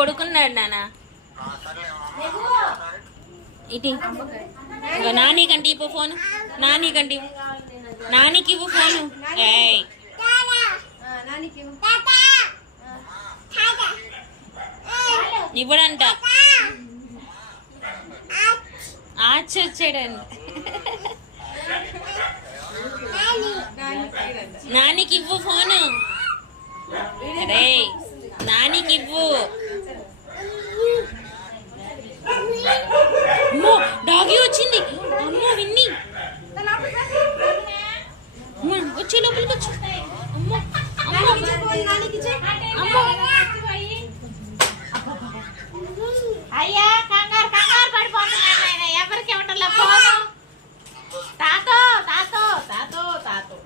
పడుకున్నాడు నాన్న. ఇటు ఇంకా నాని కంటే ఇవ్వు ఫోను. నాని కంటే నానికి ఇవ్వు ఫోను. ఏయ్ ఇవ్వడంట. వచ్చాడండి. నానికి ఇవ్వు ఫోను. అరే నానికి ఇవ్వు. అమ్మో డాగి వచ్చింది. అమ్మో విన్ని వచ్చి లోపలికి వచ్చు. అమ్మో అయ్యా కంగారు కంగారు పడిపోతున్నాను ఆయన. ఎవరికి ఇవ్వటంలా ఫోను. తాతో తాతో తాతో తాతో